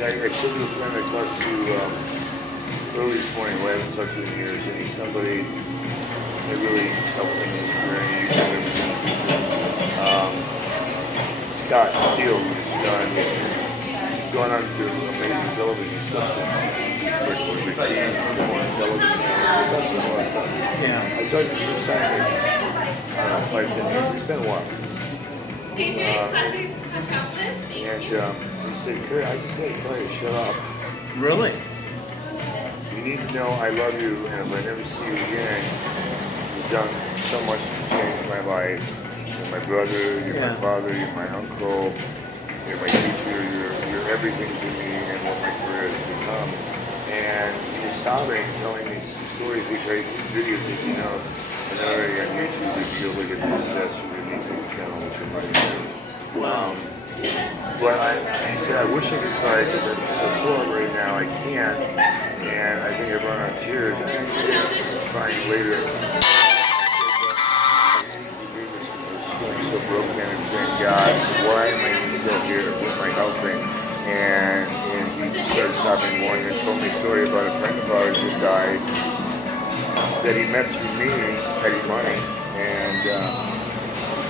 said to a friend I talked to early this morning, who I haven't talked to in years, and he's somebody that really helped him in his career, and he's done everything. Scott Steele, who's gone on to do amazing television stuff since one of the keys on television now. That's a lot of stuff. Yeah. I talked to him first time in 5-10 years. It's been a while. And he said, Kurt, I just got to tell you, shut up. Really? You need to know I love you, and if I never see you again, you've done so much to change my life. You're my brother, you're my father, you're my uncle, you're my teacher, you're everything to me and what my career has become. And he was sobbing, telling me some stories, which I videotaped, and already on YouTube. If you go look at the Accessibility channel, which I might do. Wow. But he said, I wish I could cry because I'm so sore right now. I can't. And I think I run out of tears. And I'm crying later. I'm so broken and saying, God, why am I still here? Who am I helping? And he started sobbing more and told me a story about a friend of ours who died that he met through me, Eddie Money. And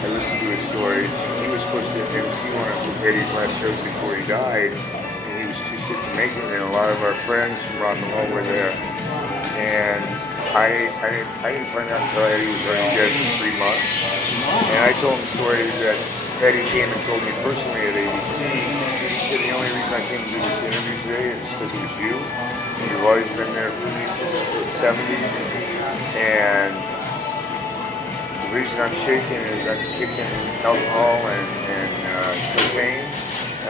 I listened to his stories. He was supposed to MC one of Eddie's last shows before he died, and he was too sick to make it. And a lot of our friends from rock and roll were there. And I didn't find out until Eddie was already dead for 3 months. And I told him the story that Eddie came and told me personally at ABC. He said the only reason I came to do this interview today is because it was you. And you've always been there for me since the 70s. And the reason I'm shaking is I'm kicking alcohol and cocaine.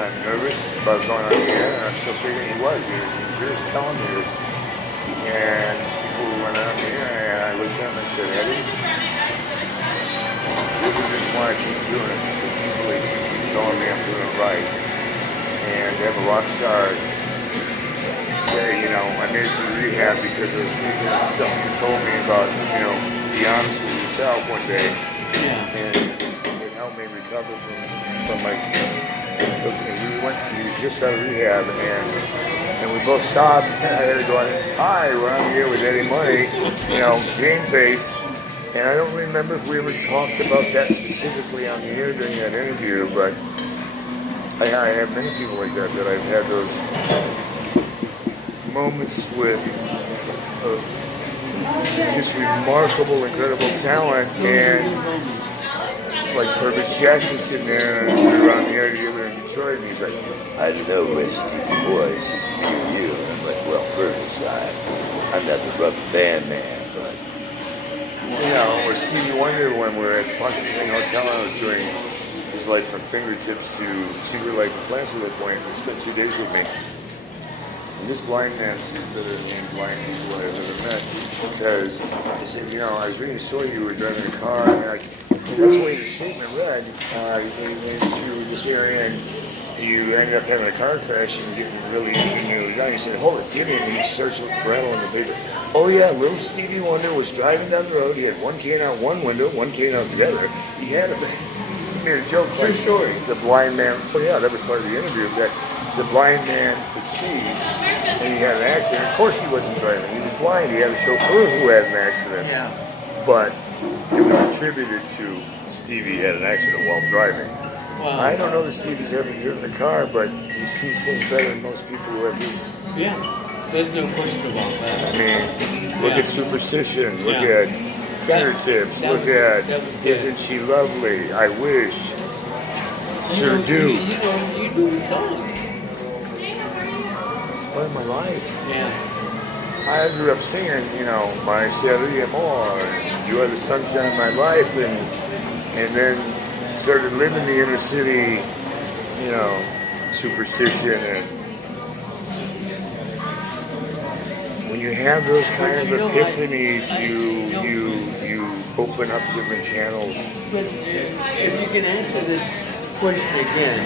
I'm nervous about going on the air, and I'm still shaking. He was just telling me this. And just before we went on the air, and I looked at him and said, Eddie, this is just why I keep doing it. Because people keep telling me I'm doing it right. And to have a rock star say, I made it to rehab because of stuff you told me about, be honest with yourself one day. Yeah. And it helped me recover from my, he was just out of rehab, and we both sobbed. I had to go, hi, we're on here with Eddie Money, game face. And I don't remember if we ever talked about that specifically on the air during that interview, but I have many people like that I've had those moments with just remarkable, incredible talent, and like Purvis Jackson sitting there, and we were on the air together in Detroit, and he's like, I don't know, West TV Boys, it's me and you. And I'm like, well, Purvis, I'm not the rubber band man, but with Stevie Wonder, when we were at the Washington Hotel, I was doing his Life from Fingertips to Secret Life of Plants at that point, and he spent 2 days with me. And this blind man sees better than any blind people I've ever met, because he said, I was reading a story, you were driving a car, and that's the way the statement read, you were just here, and you ended up having a car crash and getting really injured. He said, hold it, give me, and he starts rattling the paper. Oh yeah, little Stevie Wonder was driving down the road, he had one cane out one window, one cane out the other. He had he made a joke. True story. The blind man, that was part of the interview, that the blind man could see, and he had an accident. Of course he wasn't driving, he was blind, he had a chauffeur who had an accident. Yeah. But it was attributed to Stevie had an accident while driving. Wow. I don't know that Stevie's ever driven a car, but he sees things better than most people who have been. Yeah, there's no question about that. I mean, look at Superstition, look at Fingertips, look at Isn't She Lovely, I Wish, Sure Do. You do the song. It's part of my life. Yeah. I grew up singing, My Serie Amor, You Are the Sunshine of My Life, and then started living the inner city, Superstition, and when you have those kind of epiphanies, you open up different channels. But if you can answer this question again,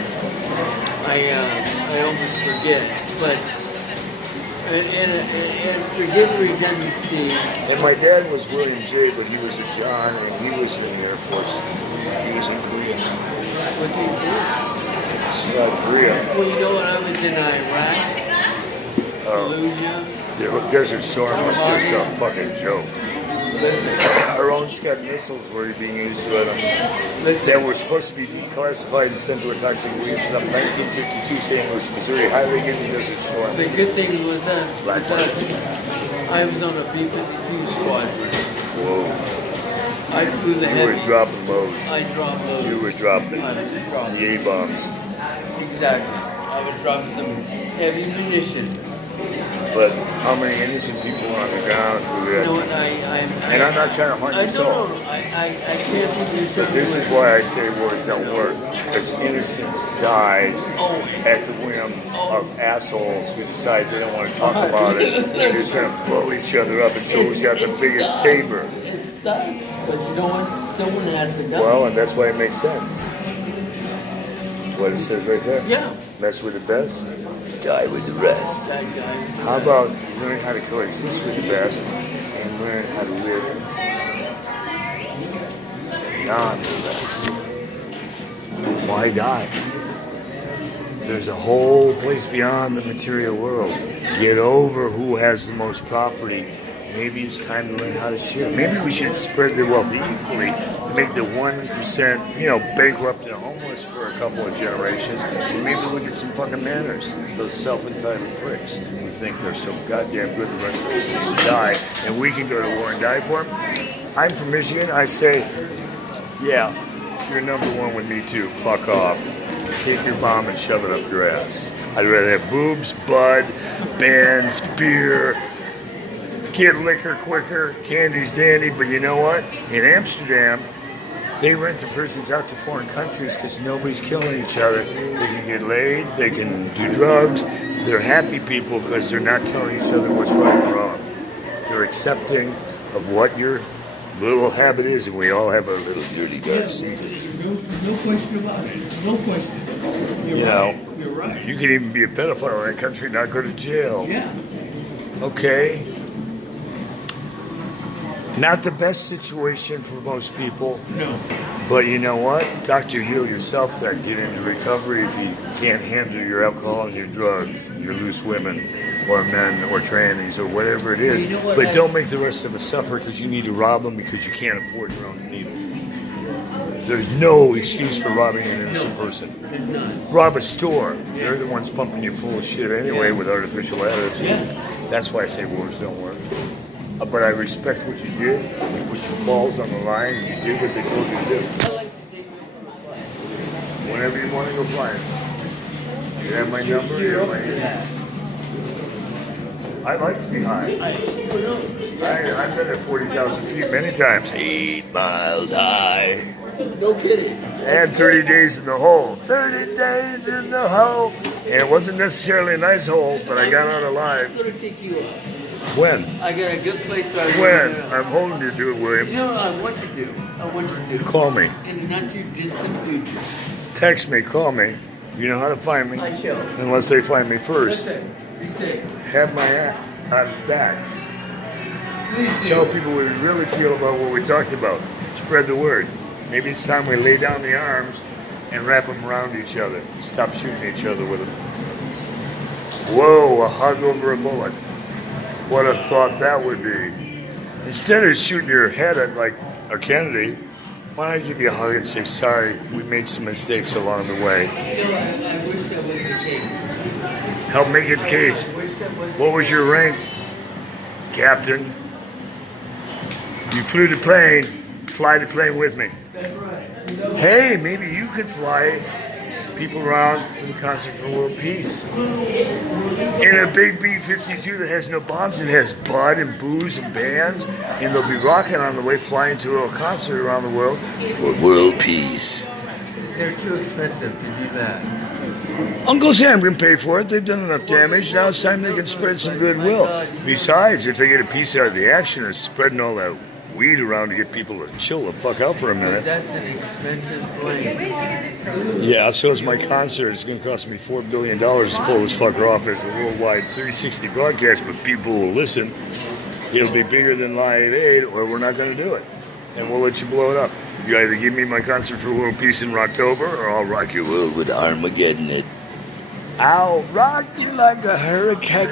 I almost forget, but and forgive redundancy. And my dad was William J., but he was a John, and he was in the Air Force. He was in Korea. What did he do? South Korea. Well, you know what? I was in Iraq, Fallujah. Yeah, look, Desert Storm was just a fucking joke. Our own Scud missiles were being used to that were supposed to be declassified and sent to a toxic waste stuff. 1952, St. Louis, Missouri, highway getting Desert Storm. The good thing was that I was on a B-52 squadron. Whoa. I flew the You were dropping loads. I dropped loads. You were dropping I was dropping. the A-bombs. Exactly. I was dropping some heavy munition. But how many innocent people on the ground who You had... know what? And I'm not trying to harm your soul. I can't believe But this is why I say wars don't work. Because innocents died at the whim of assholes who decide they don't want to talk about it. They're just going to blow each other up and so who's got the biggest saber. It sucks, but you know what? Someone has to die. Well, and that's why it makes sense. That's what it says right there. Yeah. Mess with the best, die with the rest. That guy. How about learn how to coexist with the best and learn how to live beyond the best? Why die? There's a whole place beyond the material world. Get over who has the most property. Maybe it's time to learn how to share. Maybe we should spread the wealth equally. Make the 1%, bankrupt and homeless for a couple of generations. And maybe look at some fucking manners. Those self-entitled pricks who think they're so goddamn good the rest of us need to die. And we can go to war and die for them. I'm from Michigan. I say, yeah, you're number one with me too. Fuck off. Take your bomb and shove it up your ass. I'd rather have boobs, bud, bands, beer, get liquor quicker, candy's dandy, but you know what? In Amsterdam, they rent the prisons out to foreign countries because nobody's killing each other. They can get laid, they can do drugs. They're happy people because they're not telling each other what's right and wrong. They're accepting of what your little habit is, and we all have our little dirty dark secrets. No question about it. No question. You're right. You're right. You can even be a pedophile in that country and not go to jail. Yeah. Okay. Not the best situation for most people. No. But you know what? Doctor, heal yourself then. Get into recovery if you can't handle your alcohol and your drugs, and your loose women, or men, or trannies, or whatever it is. You know what, but don't make the rest of us suffer because you need to rob them because you can't afford your own needle. There's no excuse for robbing an innocent person. There's none. Rob a store. They're the ones pumping you full of shit anyway with artificial additives. Yeah. That's why I say wars don't work. But I respect what you did. You put your balls on the line and you did what they told you to do. Whenever you want to go flying. You have my number, you have my name. I like to be high. I've been at 40,000 feet many times. 8 miles high. No kidding. And 30 days in the hole. 30 days in the hole. And it wasn't necessarily a nice hole, but I got out alive. I'm going to take you up. When? I got a good place where When? I'm holding you to it, William. You know what I want you to do? I want you to Call me. in the not too distant future. Text me, call me. You know how to find me. I shall. Unless they find me first. Listen, be safe. Have my back. Please do. Tell people what we really feel about what we talked about. Spread the word. Maybe it's time we lay down the arms and wrap them around each other. Stop shooting each other with them. Whoa, a hug over a bullet. What a thought that would be. Instead of shooting your head at like a Kennedy, why don't I give you a hug and say, sorry, we made some mistakes along the way. I wish that was the case. Help make it the case. I wish that was What was your rank, Captain? You flew the plane. Fly the plane with me. That's right. Hey, maybe you could fly people around for the concert for world peace. In a big B-52 that has no bombs, it has bud and booze and bands, and they'll be rocking on the way flying to a concert around the world for world peace. They're too expensive to do that. Uncle Sam can pay for it. They've done enough damage. Now it's time they can spread some goodwill. Besides, if they get a piece out of the action of spreading all that weed around to get people to chill the fuck out for a minute. That's an expensive plane. Yeah, so is my concert. It's going to cost me $4 billion to pull this fucker off as a worldwide 360 broadcast, but people will listen. It'll be bigger than Live Aid, or we're not going to do it. and we'll let you blow it up. You either give me my concert for World Peace in Rocktober, or I'll rock your world with Armageddon it. I'll rock you like a hurricane.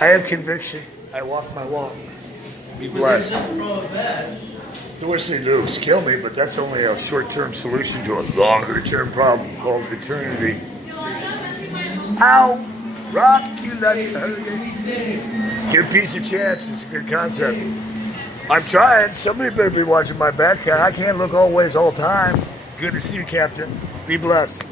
I have conviction. I walk my walk. Be blessed. The worst they do is kill me, but that's only a short-term solution to a longer-term problem called eternity. I'll rock you like a hurricane. Give peace a chance. It's a good concept. I'm trying. Somebody better be watching my back. I can't look always all the time. Good to see you, Captain. Be blessed.